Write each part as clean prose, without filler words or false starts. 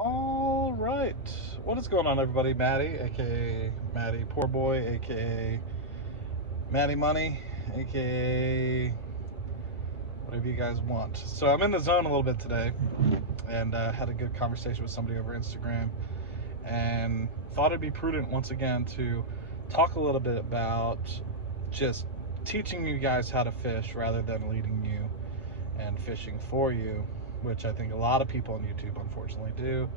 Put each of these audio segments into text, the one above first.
All right. What is going on, everybody? Matty, aka Matty Poor Boy, aka Matty Money, aka whatever you guys want. So I'm in the zone a little bit today, and had a good conversation with somebody over Instagram, and thought it'd be prudent once again to talk a little bit about just teaching you guys how to fish rather than leading you and fishing for you, which I think a lot of people on YouTube unfortunately do.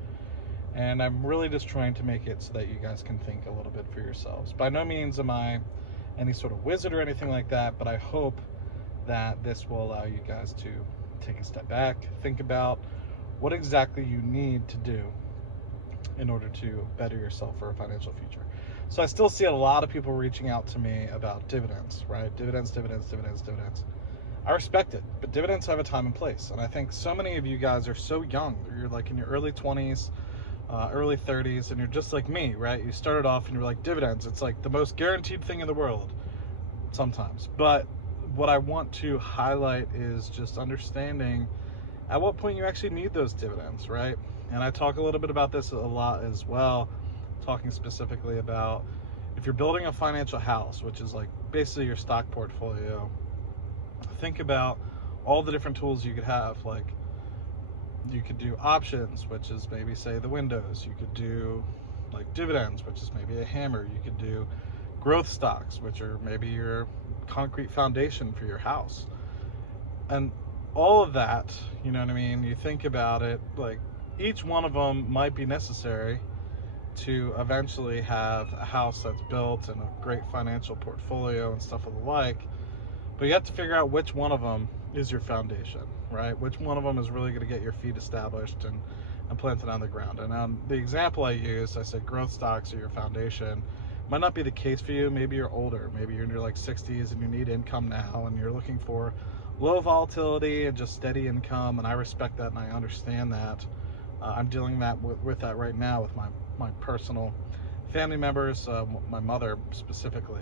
And I'm really just trying to make it so that you guys can think a little bit for yourselves. By no means am I any sort of wizard or anything like that, but I hope that this will allow you guys to take a step back, think about what exactly you need to do in order to better yourself for a financial future. So I still see a lot of people reaching out to me about dividends, right? Dividends. I respect it, but dividends have a time and place. And I think so many of you guys are so young. You're like in your early 20s, early 30s, and you're just like me, right? You started off and you're like, dividends, it's like the most guaranteed thing in the world sometimes. But what I want to highlight is just understanding at what point you actually need those dividends, right? And I talk a little bit about this a lot as well, talking specifically about if you're building a financial house, which is like basically your stock portfolio, think about all the different tools you could have. Like, you could do options, which is maybe say the windows. You could do like dividends, which is maybe a hammer. You could do growth stocks, which are maybe your concrete foundation for your house. And all of that, you know what I mean? You think about it, like each one of them might be necessary to eventually have a house that's built and a great financial portfolio and stuff of the like. But you have to figure out which one of them is your foundation, right? Which one of them is really going to get your feet established and planted on the ground. And the example I use, I said growth stocks are your foundation. Might not be the case for you. Maybe you're older. Maybe you're in your like 60s and you need income now and you're looking for low volatility and just steady income. And I respect that and I understand that. I'm dealing with that right now with my personal family members. My mother specifically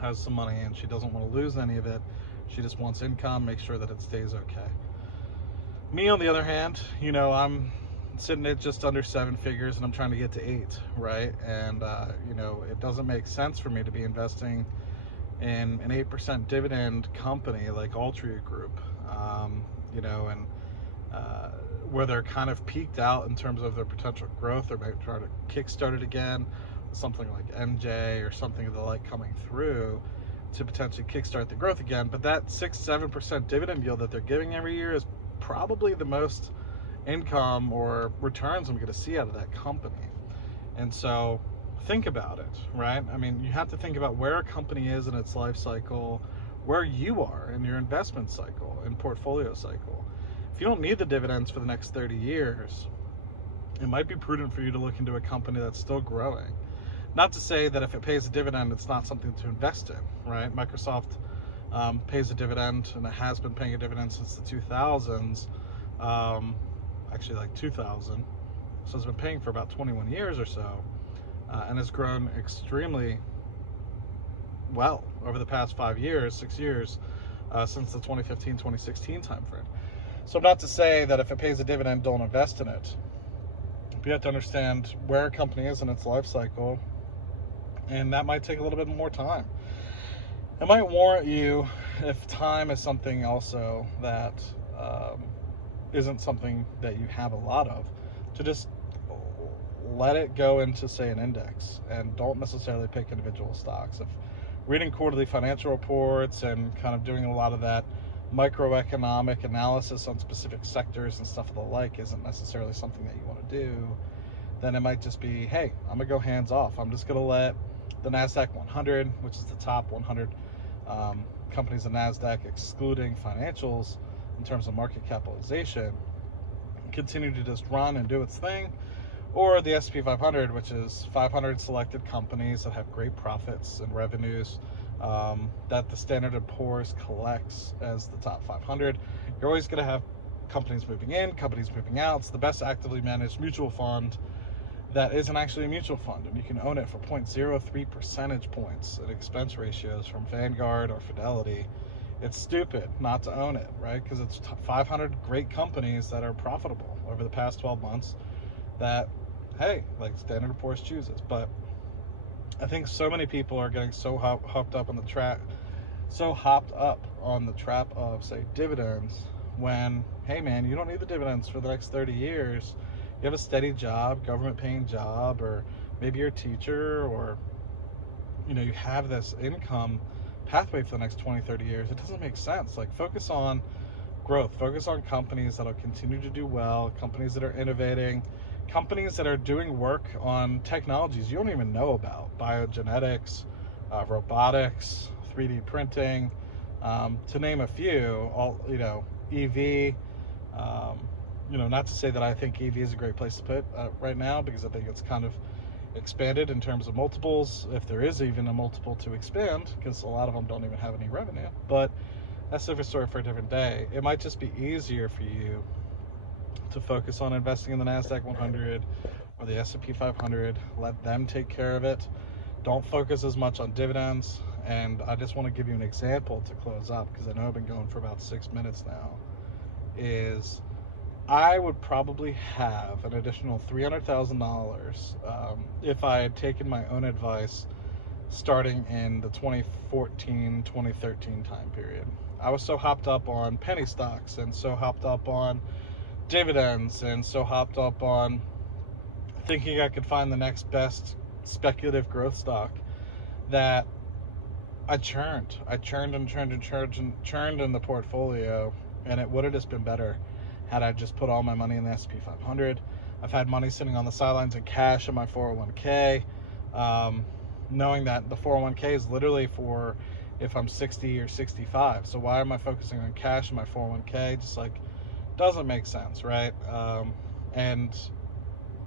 has some money and she doesn't want to lose any of it. She just wants income, make sure that it stays okay. Me, on the other hand, you know, I'm sitting at just under 7 figures and I'm trying to get to 8, right? And, you know, it doesn't make sense for me to be investing in an 8% dividend company like Altria Group, you know, and where they're kind of peaked out in terms of their potential growth. Or might try to kickstart it again, something like MJ or something of the like coming through to potentially kickstart the growth again. But that 6-7% dividend yield that they're giving every year is probably the most income or returns I'm going to see out of that company. And so think about it, right? I mean, you have to think about where a company is in its life cycle, where you are in your investment cycle and portfolio cycle. If you don't need the dividends for the next 30 years, it might be prudent for you to look into a company that's still growing. Not to say that if it pays a dividend, it's not something to invest in, right? Microsoft pays a dividend, and it has been paying a dividend since the 2000s, actually like 2000. So it's been paying for about 21 years or so, and has grown extremely well over the past 5 years, 6 years, since the 2015-2016 timeframe. So not to say that if it pays a dividend, don't invest in it. But you have to understand where a company is in its life cycle, and that might take a little bit more time. It might warrant you, if time is something also that isn't something that you have a lot of, to just let it go into, say, an index, and don't necessarily pick individual stocks. If reading quarterly financial reports and kind of doing a lot of that microeconomic analysis on specific sectors and stuff of the like isn't necessarily something that you want to do, then it might just be, hey, I'm gonna go hands off. I'm just gonna let the NASDAQ 100, which is the top 100 companies in NASDAQ, excluding financials in terms of market capitalization, continue to just run and do its thing. Or the S&P 500, which is 500 selected companies that have great profits and revenues, that the Standard & Poor's collects as the top 500. You're always going to have companies moving in, companies moving out. It's the best actively managed mutual fund that isn't actually a mutual fund, and you can own it for 0.03 percentage points at expense ratios from Vanguard or Fidelity. It's stupid not to own it, right? Because it's 500 great companies that are profitable over the past 12 months, that, hey, like Standard & Poor's chooses. But I think so many people are getting so hopped up on the trap, of, say, dividends, when, hey man, you don't need the dividends for the next 30 years. You have a steady job, government paying job, or maybe you're a teacher, or you have this income pathway for the next 20, 30 years. It doesn't make sense. Like, focus on growth, focus on companies that'll continue to do well, companies that are innovating, companies that are doing work on technologies you don't even know about, biogenetics, robotics, 3D printing, to name a few. All EV. Not to say that I think EV is a great place to put right now, because I think it's kind of expanded in terms of multiples, if there is even a multiple to expand, because a lot of them don't even have any revenue. But that's a different story for a different day. It might just be easier for you to focus on investing in the NASDAQ 100 or the S&P 500. Let them take care of it. Don't focus as much on dividends. And I just want to give you an example to close up, because I know I've been going for about 6 minutes now. Is I would probably have an additional $300,000 if I had taken my own advice starting in the 2014-2013 time period. I was so hopped up on penny stocks, and so hopped up on dividends, and so hopped up on thinking I could find the next best speculative growth stock, that I churned in the portfolio, and it would have just been better had I just put all my money in the S&P 500. I've had money sitting on the sidelines in cash in my 401k, knowing that the 401k is literally for if I'm 60 or 65. So why am I focusing on cash in my 401k? Just like, doesn't make sense, right? And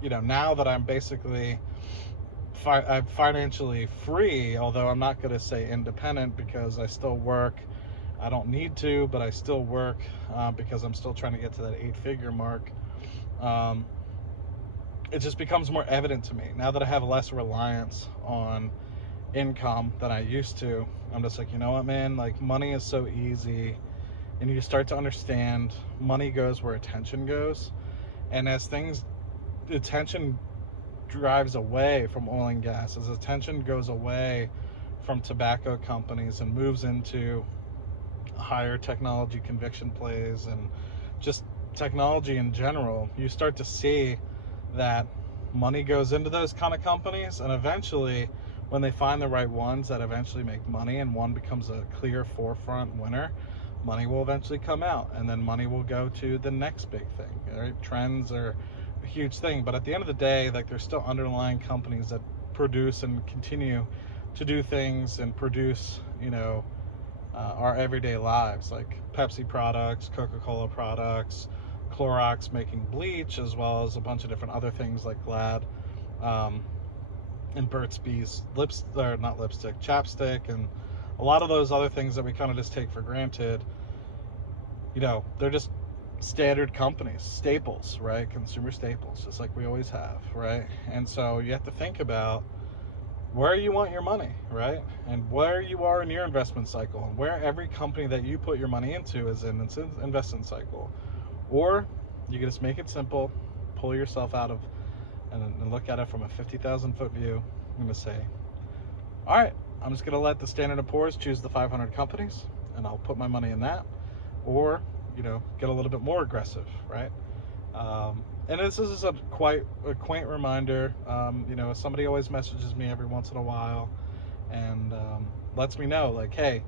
now that I'm basically I'm financially free, although I'm not going to say independent, because I still work. I don't need to, but I still work because I'm still trying to get to that 8-figure mark. It just becomes more evident to me now that I have less reliance on income than I used to. I'm just like, you know what, man, like, money is so easy, and you start to understand money goes where attention goes. And as attention drives away from oil and gas, as attention goes away from tobacco companies and moves into higher technology conviction plays and just technology in general, you start to see that money goes into those kind of companies, and eventually, when they find the right ones that eventually make money, and one becomes a clear forefront winner, money will eventually come out, and then money will go to the next big thing, right? Trends are a huge thing, but at the end of the day, like, there's still underlying companies that produce and continue to do things and produce, our everyday lives, like Pepsi products, Coca-Cola products, Clorox making bleach, as well as a bunch of different other things like Glad, and Burt's Bees chapstick, and a lot of those other things that we kind of just take for granted. They're just standard companies, staples, right? Consumer staples, just like we always have, right? And so you have to think about where you want your money, right? And where you are in your investment cycle, and where every company that you put your money into is in its investment cycle. Or you can just make it simple, pull yourself out of and look at it from a 50,000 foot view. I'm going to say, all right, I'm just going to let the Standard & Poor's choose the 500 companies, and I'll put my money in that. Or, get a little bit more aggressive, right? And this is a quaint reminder. Somebody always messages me every once in a while and lets me know, like, hey,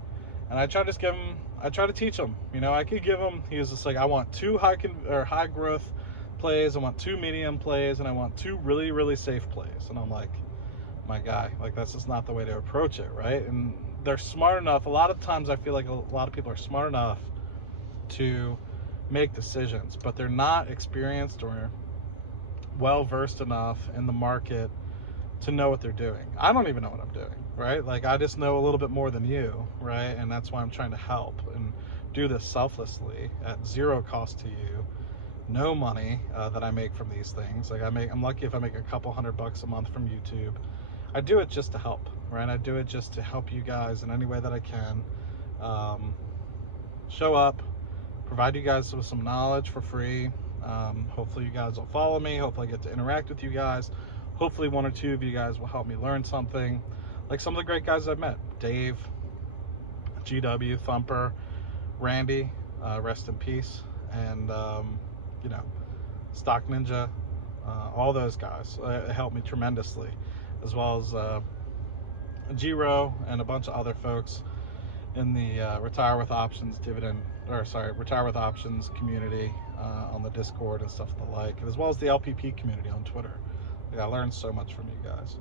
and I try to teach him. I could give him, he was just like, I want 2 high growth plays, I want 2 medium plays, and I want 2 really, really safe plays. And I'm like, my guy, like, that's just not the way to approach it, right? And they're smart enough. A lot of times I feel like a lot of people are smart enough to make decisions, but they're not experienced or well versed enough in the market to know what they're doing. I don't even know what I'm doing, right? Like, I just know a little bit more than you, right? And that's why I'm trying to help and do this selflessly at zero cost to you. No money that I make from these things. Like, I'm lucky if I make a couple $100 a month from YouTube. I do it just to help, right? I do it just to help you guys in any way that I can. Show up, provide you guys with some knowledge for free, Hopefully you guys will follow me. Hopefully I get to interact with you guys. Hopefully one or two of you guys will help me learn something. Like some of the great guys I've met. Dave, GW, Thumper, Randy, rest in peace. And, you know, Stock Ninja, all those guys helped me tremendously. As well as Giro and a bunch of other folks in the Retire with Options Retire with Options community on the Discord and stuff the like, as well as the LPP community on Twitter. Like, I learned so much from you guys,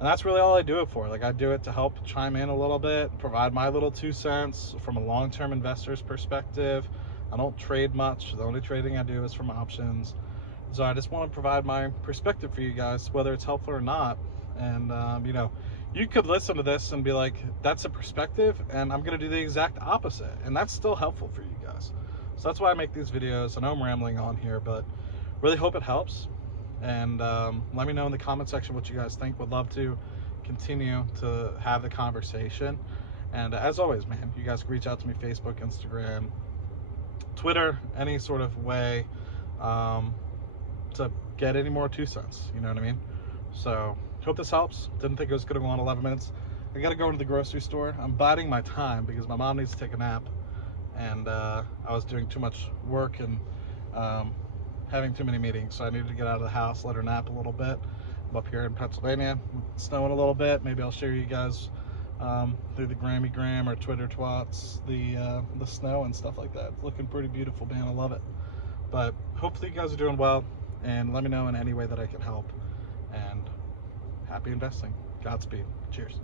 and that's really all I do it for. Like, I do it to help chime in a little bit, provide my little 2 cents from a long-term investor's perspective. I don't trade much. The only trading I do is from options, so I just want to provide my perspective for you guys, whether it's helpful or not. And you know, you could listen to this and be like, that's a perspective, and I'm going to do the exact opposite. And that's still helpful for you guys. So that's why I make these videos. I know I'm rambling on here, but really hope it helps. And let me know in the comment section what you guys think. Would love to continue to have the conversation. And as always, man, you guys can reach out to me, Facebook, Instagram, Twitter, any sort of way to get any more 2 cents. You know what I mean? So hope this helps. Didn't think it was going to go on 11 minutes. I got to go into the grocery store. I'm biding my time because my mom needs to take a nap, and I was doing too much work and having too many meetings, so I needed to get out of the house, let her nap a little bit. I'm up here in Pennsylvania. It's snowing a little bit. Maybe I'll share you guys through the Grammy or Twitter twats the snow and stuff like that. It's looking pretty beautiful, man. I love it. But hopefully you guys are doing well, and let me know in any way that I can help. And happy investing. Godspeed. Cheers.